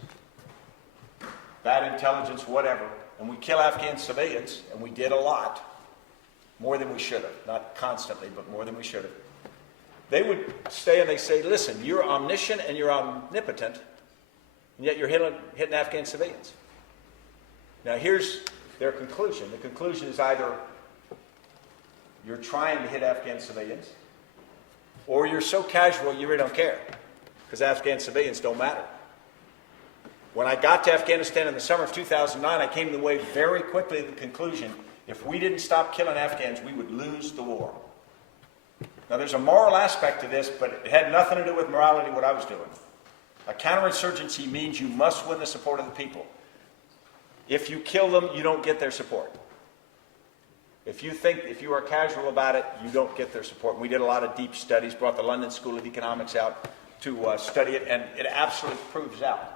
bad intelligence, whatever, and we kill Afghan civilians, and we did a lot, more than we should have. Not constantly, but more than we should have. They would stay and they say, listen, you're omniscient and you're omnipotent, and yet you're hitting Afghan civilians. Now here's their conclusion. The conclusion is either you're trying to hit Afghan civilians, or you're so casual you really don't care, because Afghan civilians don't matter. When I got to Afghanistan in the summer of 2009, I came away very quickly to the conclusion, if we didn't stop killing Afghans, we would lose the war. Now, there's a moral aspect to this, but it had nothing to do with morality, what I was doing. A counterinsurgency means you must win the support of the people. If you kill them, you don't get their support. If you are casual about it, you don't get their support. And we did a lot of deep studies, brought the London School of Economics out to study it, and it absolutely proves out.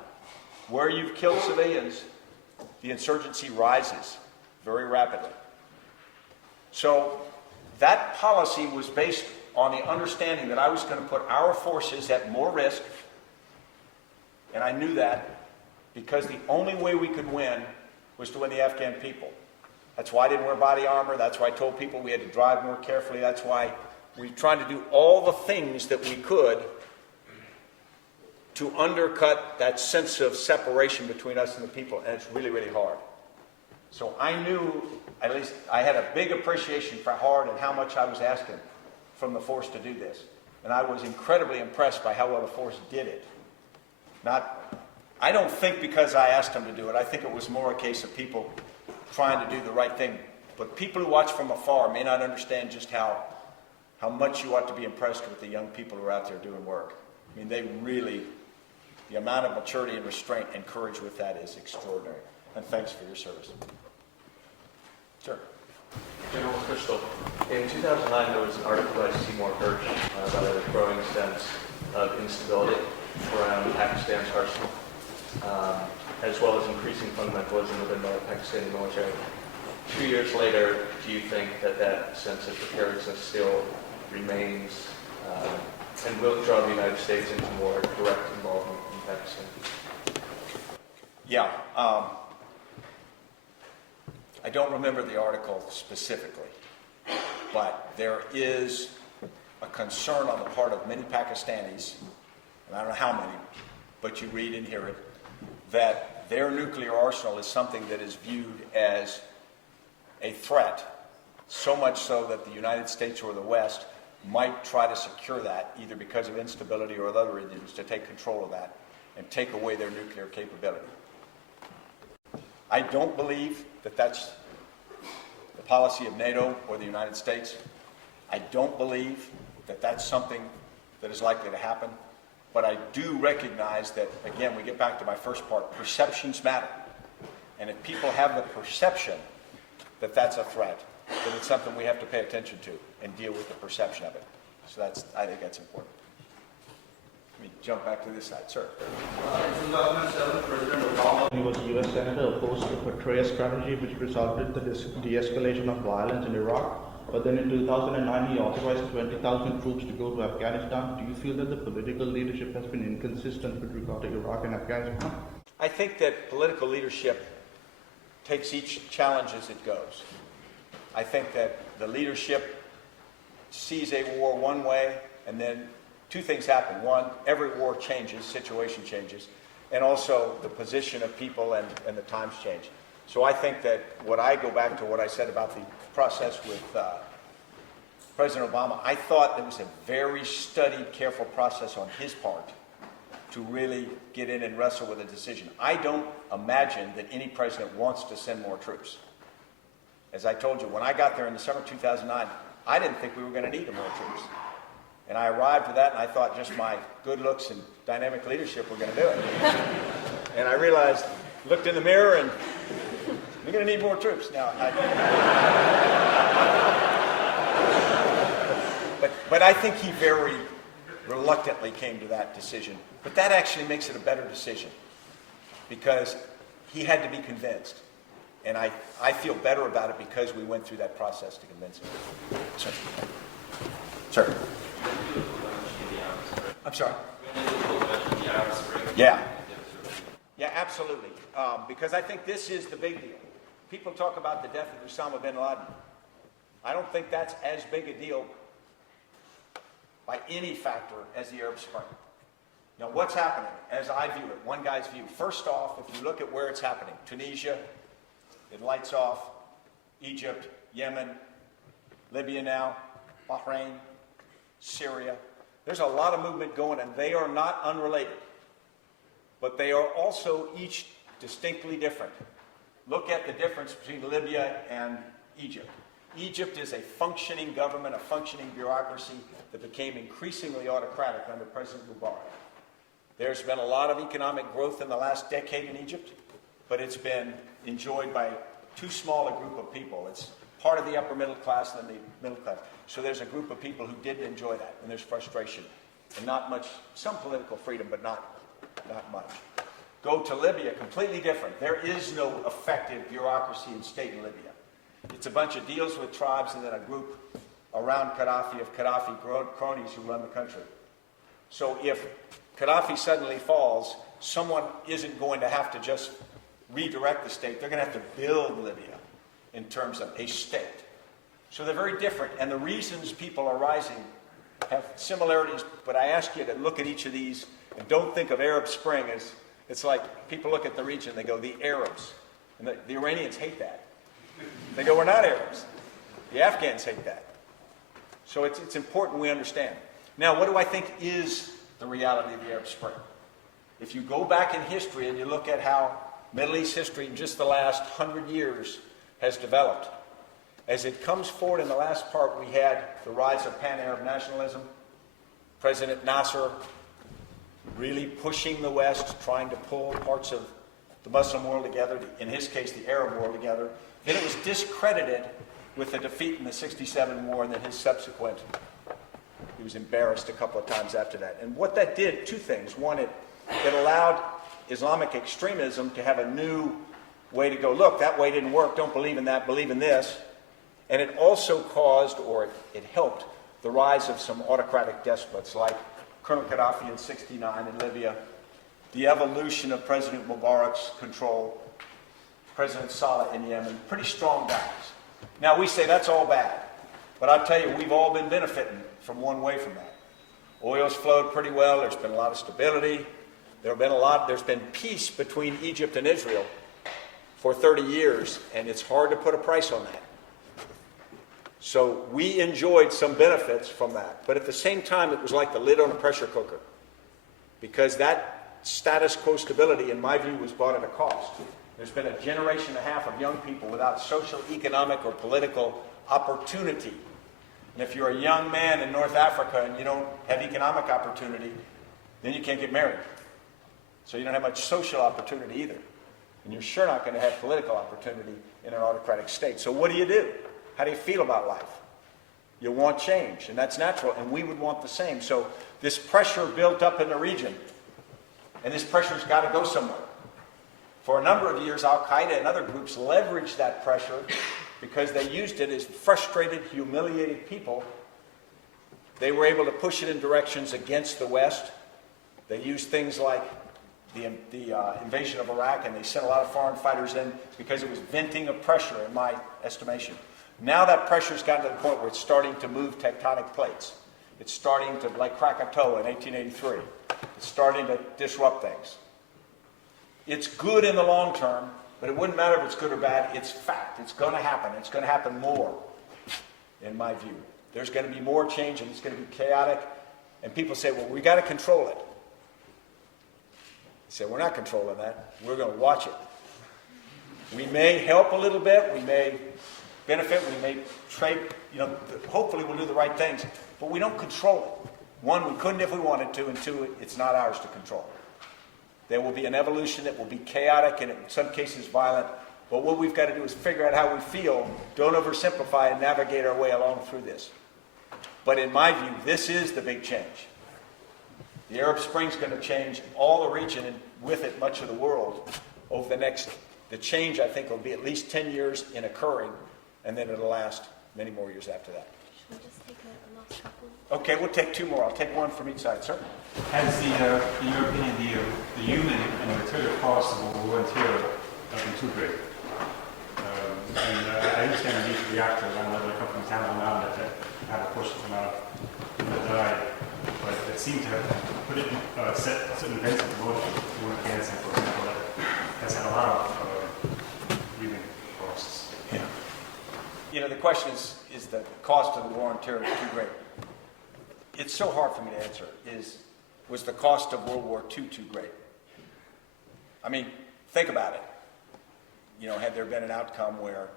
Where you've killed civilians, the insurgency rises very rapidly. So that policy was based on the understanding that I was going to put our forces at more risk, and I knew that because the only way we could win was to win the Afghan people. That's why I didn't wear body armor. That's why I told people we had to drive more carefully. That's why we tried to do all the things that we could to undercut that sense of separation between us and the people, and it's really, really hard. So I knew, at least I had a big appreciation for hard and how much I was asking from the force to do this. And I was incredibly impressed by how well the force did it. I don't think because I asked them to do it. I think it was more a case of people trying to do the right thing. But people who watch from afar may not understand just how much you ought to be impressed with the young people who are out there doing work. I mean, they really, the amount of maturity and restraint and courage with that is extraordinary. And thanks for your service. Sure. General McChrystal, in 2009 there was an article by Seymour Hersh about a growing sense of instability around Pakistan's arsenal, as well as increasing fundamentalism within the Pakistani military. 2 years later, do you think that sense of precariousness still remains and will draw the United States into more direct involvement in Pakistan? Yeah. I don't remember the article specifically, but there is a concern on the part of many Pakistanis, and I don't know how many, but you read and hear it, that their nuclear arsenal is something that is viewed as a threat, so much so that the United States or the West might try to secure that, either because of instability or other reasons, to take control of that and take away their nuclear capability. I don't believe that that's the policy of NATO or the United States. I don't believe that that's something that is likely to happen. But I do recognize that, again, we get back to my first part, perceptions matter. And if people have the perception that that's a threat, then it's something we have to pay attention to and deal with the perception of it. So I think that's important. Let me jump back to this side. Sir. In 2007, President Obama, he was a U.S. Senator, opposed the Patriot strategy, which resulted in the de-escalation of violence in Iraq. But then in 2009, he authorized 20,000 troops to go to Afghanistan. Do you feel that the political leadership has been inconsistent with regard to Iraq and Afghanistan? I think that political leadership takes each challenge as it goes. I think that the leadership sees a war one way, and then two things happen. One, every war changes, situation changes, and also the position of people and the times change. So I think that what I go back to what I said about the process with President Obama, I thought there was a very studied, careful process on his part to really get in and wrestle with a decision. I don't imagine that any president wants to send more troops. As I told you, when I got there in the summer of 2009, I didn't think we were going to need more troops. And I arrived with that, and I thought just my good looks and dynamic leadership were going to do it. And I realized, looked in the mirror, and we're going to need more troops. Now, but I think he very reluctantly came to that decision. But that actually makes it a better decision because he had to be convinced. And I feel better about it because we went through that process to convince him. Sir. I'm sorry. Yeah. Yeah, absolutely. Because I think this is the big deal. People talk about the death of Osama bin Laden. I don't think that's as big a deal by any factor as the Arab Spring. Now, what's happening, as I view it, one guy's view. First off, if you look at where it's happening, Tunisia, it lights off, Egypt, Yemen, Libya now, Bahrain, Syria. There's a lot of movement going, and they are not unrelated. but they are also each distinctly different. Look at the difference between Libya and Egypt. Egypt is a functioning government, a functioning bureaucracy that became increasingly autocratic under President Mubarak. There's been a lot of economic growth in the last decade in Egypt, but it's been enjoyed by too small a group of people. It's part of the upper middle class and then the middle class. So there's a group of people who didn't enjoy that, and there's frustration. And not much, some political freedom, but not much. Go to Libya, completely different. There is no effective bureaucracy and state in Libya. It's a bunch of deals with tribes and then a group around Gaddafi of Gaddafi cronies who run the country. So if Gaddafi suddenly falls, someone isn't going to have to just redirect the state. They're going to have to build Libya in terms of a state. So they're very different. And the reasons people are rising have similarities, but I ask you to look at each of these and don't think of Arab Spring as, it's like people look at the region, they go, the Arabs. And the Iranians hate that. They go, we're not Arabs. The Afghans hate that. So it's important we understand. Now, what do I think is the reality of the Arab Spring? If you go back in history and you look at how Middle East history in just the last 100 years has developed, as it comes forward in the last part, we had the rise of pan-Arab nationalism, President Nasser really pushing the West, trying to pull parts of the Muslim world together, in his case the Arab world together. Then it was discredited with the defeat in the 67 war and then his subsequent, he was embarrassed a couple of times after that. And what that did, two things. One, it allowed Islamic extremism to have a new way to go, look, that way didn't work, don't believe in that, believe in this. And it also caused, or it helped, the rise of some autocratic despots like Colonel Gaddafi in 69 in Libya, the evolution of President Mubarak's control, President Saleh in Yemen, pretty strong guys. Now we say that's all bad, but I'll tell you, we've all been benefiting from one way from that. Oil's flowed pretty well, there's been a lot of stability, there's been peace between Egypt and Israel for 30 years, and it's hard to put a price on that. So we enjoyed some benefits from that. But at the same time, it was like the lid on a pressure cooker. Because that status quo stability, in my view, was bought at a cost. There's been a generation and a half of young people without social, economic, or political opportunity. And if you're a young man in North Africa and you don't have economic opportunity, then you can't get married. So you don't have much social opportunity either. And you're sure not going to have political opportunity in an autocratic state. So what do? How do you feel about life? You want change, and that's natural, and we would want the same. So this pressure built up in the region, and this pressure's got to go somewhere. For a number of years, Al-Qaeda and other groups leveraged that pressure because they used it as frustrated, humiliated people. They were able to push it in directions against the West. They used things like the invasion of Iraq, and they sent a lot of foreign fighters in because it was venting of pressure, in my estimation. Now that pressure's gotten to the point where it's starting to move tectonic plates. It's starting to, like Krakatoa in 1883, it's starting to disrupt things. It's good in the long term, but it wouldn't matter if it's good or bad. It's fact. It's going to happen. It's going to happen more, in my view. There's going to be more change, and it's going to be chaotic. And people say, well, we got to control it. I say, we're not controlling that. We're going to watch it. We may help a little bit. We may benefit. We may trade. Hopefully we'll do the right things. But we don't control it. One, we couldn't if we wanted to. And two, it's not ours to control. There will be an evolution that will be chaotic and in some cases violent. But what we've got to do is figure out how we feel. Don't oversimplify and navigate our way along through this. But in my view, this is the big change. The Arab Spring's going to change all the region and with it much of the world over the change I think will be at least 10 years in occurring, and then it'll last many more years after that. Should we just take a last couple? Okay, we'll take two more. I'll take one from each side, sir. Has in your opinion, the human and material cost of a war material have been too great? I understand the need to react to it. I know there are a couple of towns around that had a push them out that died, but it seemed to have put it set certain events in motion. Afghanistan, for example, that has had a lot of human costs. Yeah. The question is the cost of the war on terror too great? It's so hard for me to answer. Was the cost of World War II too great? I mean, think about it. You know, had there been an outcome where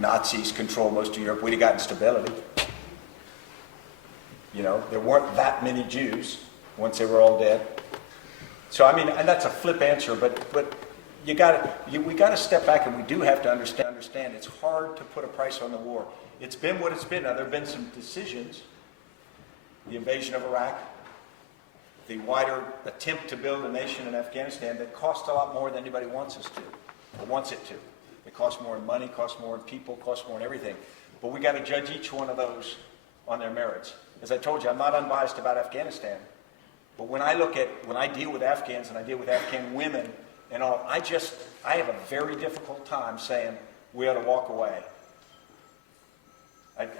Nazis control most of Europe, we'd have gotten stability. You know, there weren't that many Jews once they were all dead. So, I mean, and that's a flip answer, but we got to step back, and we do have to understand it's hard to put a price on the war. It's been what it's been. Now, there have been some decisions, the invasion of Iraq, the wider attempt to build a nation in Afghanistan that cost a lot more than anybody wants us to, or wants it to. It costs more in money, costs more in people, costs more in everything. But we got to judge each one of those on their merits. As I told you, I'm not unbiased about Afghanistan. But when I deal with Afghans and I deal with Afghan women and all, I have a very difficult time saying we ought to walk away.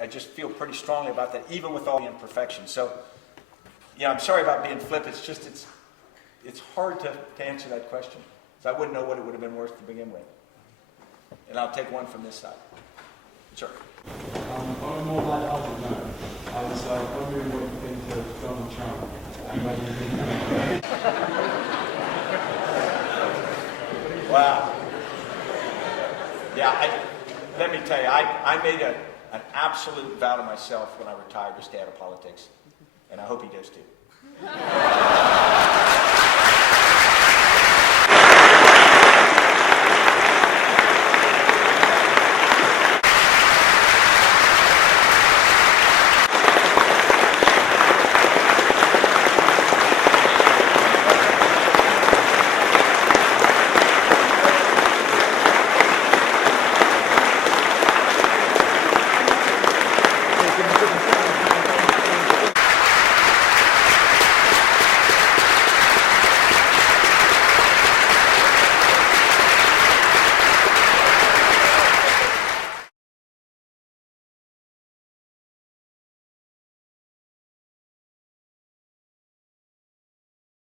I just feel pretty strongly about that, even with all the imperfections. So, yeah, I'm sorry about being flip. It's just, it's hard to answer that question. So I wouldn't know what it would have been worth to begin with. And I'll take one from this side. Sure. On a more light-hearted note, I was wondering what you think of Donald Trump and whether you think Wow. Yeah, let me tell you, I made an absolute vow to myself when I retired to stay out of politics, and I hope he does too.